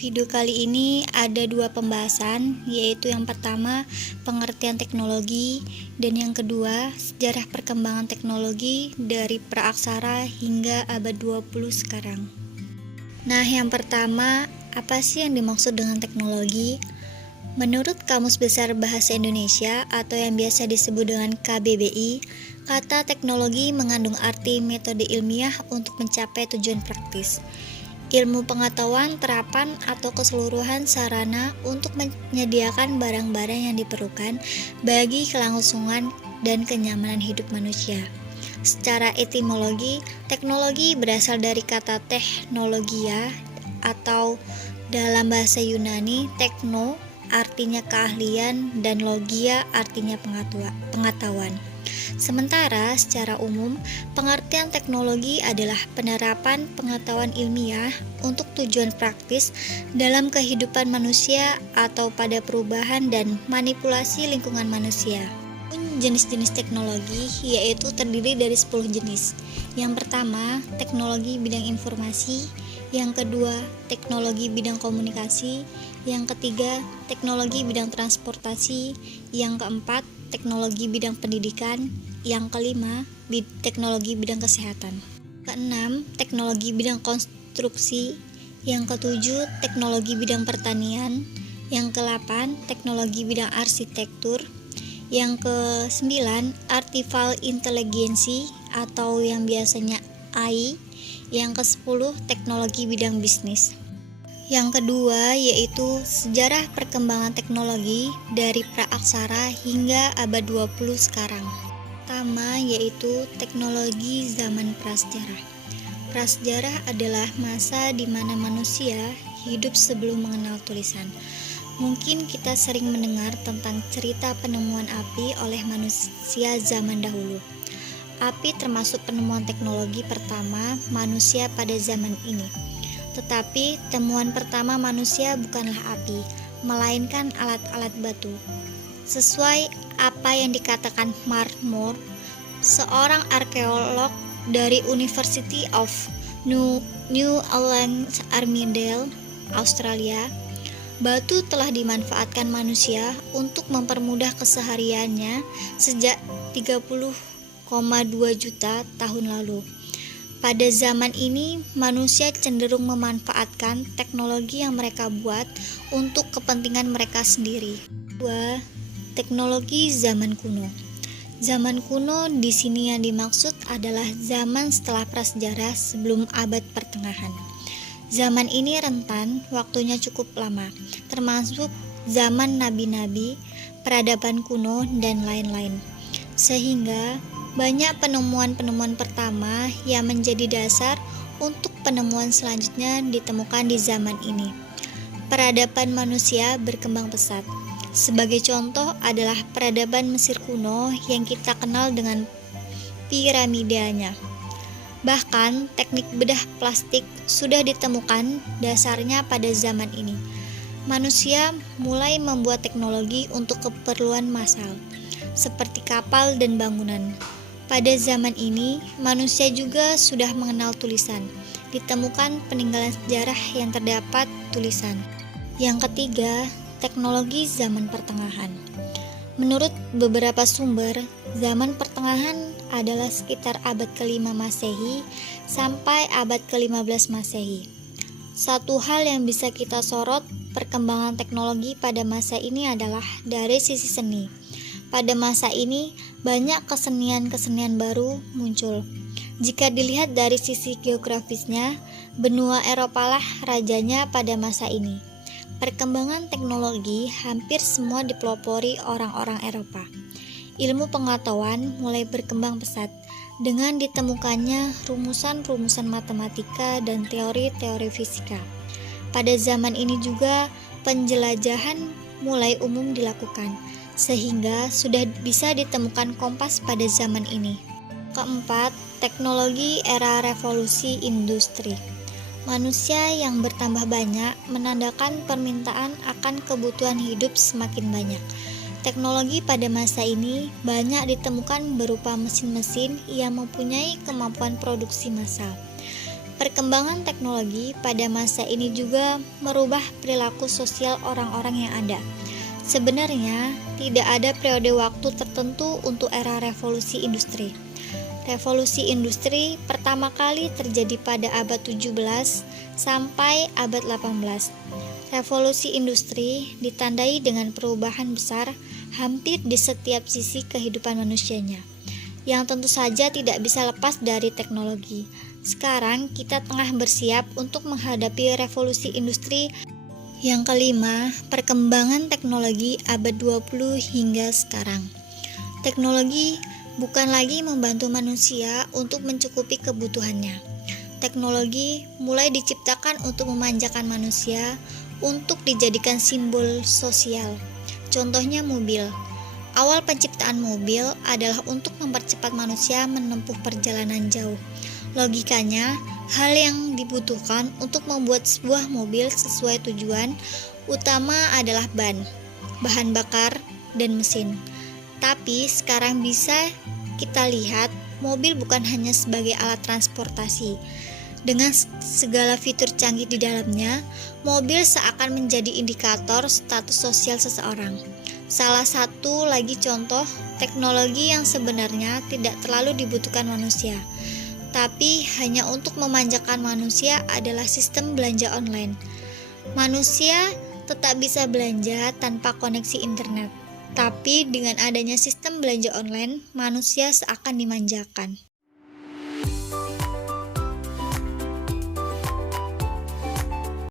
video kali ini ada dua pembahasan, yaitu yang pertama pengertian teknologi dan yang kedua sejarah perkembangan teknologi dari praaksara hingga abad 20 sekarang. Nah, yang pertama, apa sih yang dimaksud dengan teknologi? Menurut Kamus Besar Bahasa Indonesia atau yang biasa disebut dengan KBBI, kata teknologi mengandung arti metode ilmiah untuk mencapai tujuan praktis. Ilmu pengetahuan, terapan, atau keseluruhan sarana untuk menyediakan barang-barang yang diperlukan bagi kelangsungan dan kenyamanan hidup manusia. Secara etimologi, teknologi berasal dari kata teknologia atau dalam bahasa Yunani tekno artinya keahlian dan logia artinya pengetahuan. Sementara secara umum, pengertian teknologi adalah penerapan pengetahuan ilmiah untuk tujuan praktis dalam kehidupan manusia atau pada perubahan dan manipulasi lingkungan manusia. Jenis-jenis teknologi yaitu terdiri dari 10 jenis. Yang pertama, teknologi bidang informasi, yang kedua, teknologi bidang komunikasi, yang ketiga, teknologi bidang transportasi, yang keempat, teknologi bidang pendidikan, yang kelima, teknologi bidang kesehatan. Keenam, teknologi bidang konstruksi, yang ketujuh, teknologi bidang pertanian, yang kedelapan, teknologi bidang arsitektur, yang kesembilan, artificial intelligence atau yang biasanya AI, yang ke-10, teknologi bidang bisnis. Yang kedua yaitu sejarah perkembangan teknologi dari praaksara hingga abad 20 sekarang. Pertama yaitu teknologi zaman prasejarah. Prasejarah adalah masa di mana manusia hidup sebelum mengenal tulisan. Mungkin kita sering mendengar tentang cerita penemuan api oleh manusia zaman dahulu. Api termasuk penemuan teknologi pertama manusia pada zaman ini. Tetapi temuan pertama manusia bukanlah api, melainkan alat-alat batu. Sesuai apa yang dikatakan Mark Moore, seorang arkeolog dari University of New Orleans Armidale, Australia, batu telah dimanfaatkan manusia untuk mempermudah kesehariannya sejak 30,2 juta tahun lalu. Pada zaman ini, manusia cenderung memanfaatkan teknologi yang mereka buat untuk kepentingan mereka sendiri. 2. Teknologi zaman kuno. Zaman kuno di sini yang dimaksud adalah zaman setelah prasejarah sebelum abad pertengahan. Zaman ini rentan, waktunya cukup lama, termasuk zaman nabi-nabi, peradaban kuno, dan lain-lain. Sehingga banyak penemuan-penemuan pertama yang menjadi dasar untuk penemuan selanjutnya ditemukan di zaman ini. Peradaban manusia berkembang pesat. Sebagai contoh adalah peradaban Mesir kuno yang kita kenal dengan piramidanya. Bahkan teknik bedah plastik sudah ditemukan dasarnya pada zaman ini. Manusia mulai membuat teknologi untuk keperluan massal, seperti kapal dan bangunan. Pada zaman ini, manusia juga sudah mengenal tulisan. Ditemukan peninggalan sejarah yang terdapat tulisan. Yang ketiga, teknologi zaman pertengahan. Menurut beberapa sumber, zaman pertengahan adalah sekitar abad ke-5 Masehi sampai abad ke-15 Masehi. Satu hal yang bisa kita sorot perkembangan teknologi pada masa ini adalah dari sisi seni. Pada masa ini, banyak kesenian-kesenian baru muncul. Jika dilihat dari sisi geografisnya, benua Eropa lah rajanya pada masa ini. Perkembangan teknologi hampir semua dipelopori orang-orang Eropa. Ilmu pengetahuan mulai berkembang pesat dengan ditemukannya rumusan-rumusan matematika dan teori-teori fisika. Pada zaman ini juga penjelajahan mulai umum dilakukan, sehingga sudah bisa ditemukan kompas pada zaman ini. Keempat, teknologi era revolusi industri. Manusia yang bertambah banyak menandakan permintaan akan kebutuhan hidup semakin banyak. Teknologi pada masa ini banyak ditemukan berupa mesin-mesin yang mempunyai kemampuan produksi massal. Perkembangan teknologi pada masa ini juga merubah perilaku sosial orang-orang yang ada. Sebenarnya, tidak ada periode waktu tertentu untuk era revolusi industri. Revolusi industri pertama kali terjadi pada abad 17 sampai abad 18. Revolusi industri ditandai dengan perubahan besar hampir di setiap sisi kehidupan manusianya, yang tentu saja tidak bisa lepas dari teknologi. Sekarang kita tengah bersiap untuk menghadapi revolusi industri yang kelima, perkembangan teknologi abad 20 hingga sekarang. Teknologi bukan lagi membantu manusia untuk mencukupi kebutuhannya. Teknologi mulai diciptakan untuk memanjakan manusia, untuk dijadikan simbol sosial. Contohnya mobil. Awal penciptaan mobil adalah untuk mempercepat manusia menempuh perjalanan jauh. Logikanya, hal yang dibutuhkan untuk membuat sebuah mobil sesuai tujuan utama adalah ban, bahan bakar, dan mesin. Tapi sekarang bisa kita lihat mobil bukan hanya sebagai alat transportasi. Dengan segala fitur canggih di dalamnya, mobil seakan menjadi indikator status sosial seseorang. Salah satu lagi contoh teknologi yang sebenarnya tidak terlalu dibutuhkan manusia, tapi hanya untuk memanjakan manusia adalah sistem belanja online. Manusia tetap bisa belanja tanpa koneksi internet, tapi dengan adanya sistem belanja online, manusia seakan dimanjakan.